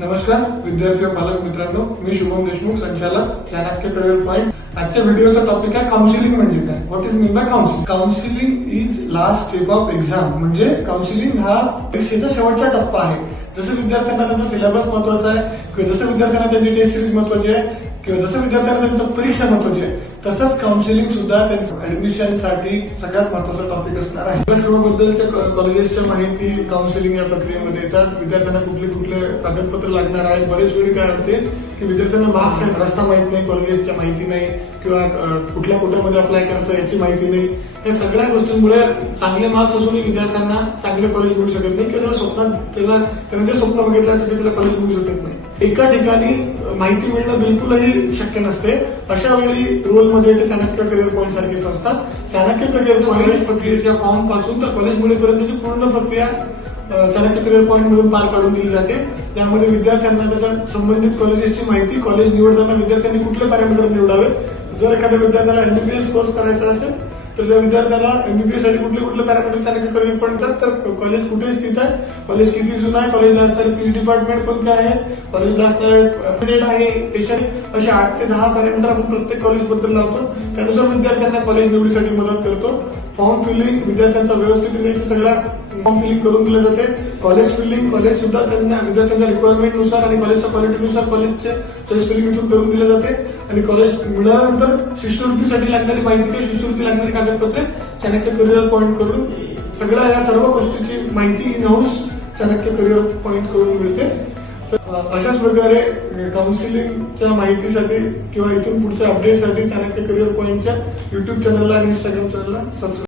नमस्कार विद्यार्थी व पालक मित्रांनो, मी शुभम देशमुख, संचालक चाणक्य करिअर पॉइंट. आजच्या व्हिडिओचा टॉपिक आहे काउन्सिलिंग म्हणजे काय. What is mean by counselling. Counselling is last step of exam. म्हणजे काउन्सिलिंग हा परीक्षेचा शेवटचा टप्पा आहे. जसं विद्यार्थ्यांना त्यांचा सिलेबस महत्वाचा आहे, किंवा जसं विद्यार्थ्यांना त्यांची टेस्ट सिरीज महत्वाची आहे, किंवा जसं विद्यार्थ्यांना त्यांचं परीक्षा महत्वाची आहे, तसंच काउन्सिलिंग सुद्धा त्यांच्या ऍडमिशन साठी सगळ्यात महत्वाचा टॉपिक असणार आहे. अभ्यासक्रमाबद्दलच्या कॉलेजेसच्या माहिती काउन्सिलिंग या प्रक्रियेमध्ये येतात. विद्यार्थ्यांना कुठले कागदपत्र लागणार आहेत. बरेच वेळी काय होते की विद्यार्थ्यांना मार्क्स रस्ता माहित नाही, कॉलेजेसच्या माहिती नाही, किंवा कुठल्या कोट्यामध्ये अप्लाय करायचं याची माहिती नाही. या सगळ्या गोष्टींमुळे चांगले मार्क्स असूनही विद्यार्थ्यांना चांगले कॉलेज मिळू शकत नाही, किंवा त्याला जे स्वप्न बघितलं त्याचे त्याला कॉलेज मिळू शकत नाही. एका ठिकाणी माहिती मिळणं बिलकुलही शक्य नसते. अशा वेळी रोलमध्ये येते चाणक्य करिअर पॉइंट सारखी संस्था. चाणक्य करिअर कॉलेज प्रक्रियेच्या फॉर्म पासून तर कॉलेज मिळेपर्यंतची पूर्ण प्रक्रिया चाणक्य करिअर पॉइंट मधून पार पाडून दिली जाते. त्यामध्ये विद्यार्थ्यांना त्याच्या संबंधित कॉलेजेसची माहिती, कॉलेज निवडताना विद्यार्थ्यांनी कुठले पॅरामीटर निवडावे, जर एखाद्या विद्यार्थ्याला एमबीबीएस कोर्स करायचा असेल तर त्या विद्यार्थ्याला एमबीबीएस साठी कुठले पॅरामीटर चाणक्य करिअर पॉइंट येतात, तर कॉलेज कुठे स्थित आहे, कॉलेज किती जुनं आहे, कॉलेजला असणारे पीच डिपार्टमेंट कोणते आहे, कॉलेजला असणारे आहे पेशंट, असे 8 ते 10 पॅरामीटर आपण प्रत्येक कॉलेज बद्दल लावतो. त्यानुसार विद्यार्थ्यांना कॉलेज निवडीसाठी मदत करतो. फॉर्म फिलिंग विद्यार्थ्यांचा व्यवस्थित सगळा फॉर्म फिलिंग करून दिलं जाते. कॉलेज फिलिंग, कॉलेज सुद्धा त्यांना विद्यार्थ्यांच्या रिक्वायरमेंट नुसार आणि कॉलेजच्या क्वालिटीनुसार कॉलेजचे चॉईस फिलिंग इथून करून दिले जाते. आणि कॉलेज मिळाल्यानंतर शिष्यवृत्तीसाठी लागणारी माहिती किंवा शिष्यवृत्ती लागणारी कागदपत्रे चाणक्य करिअर पॉइंट करून सगळ्या या सर्व गोष्टीची माहिती in house Chanakya career point करून मिळते. तर अशाच प्रकारे काउन्सिलिंगच्या माहितीसाठी किंवा इथून पुढच्या अपडेटसाठी चाणक्य करिअर पॉइंटच्या युट्यूब चॅनलला आणि इंस्टाग्राम चॅनलला सबस्क्राईब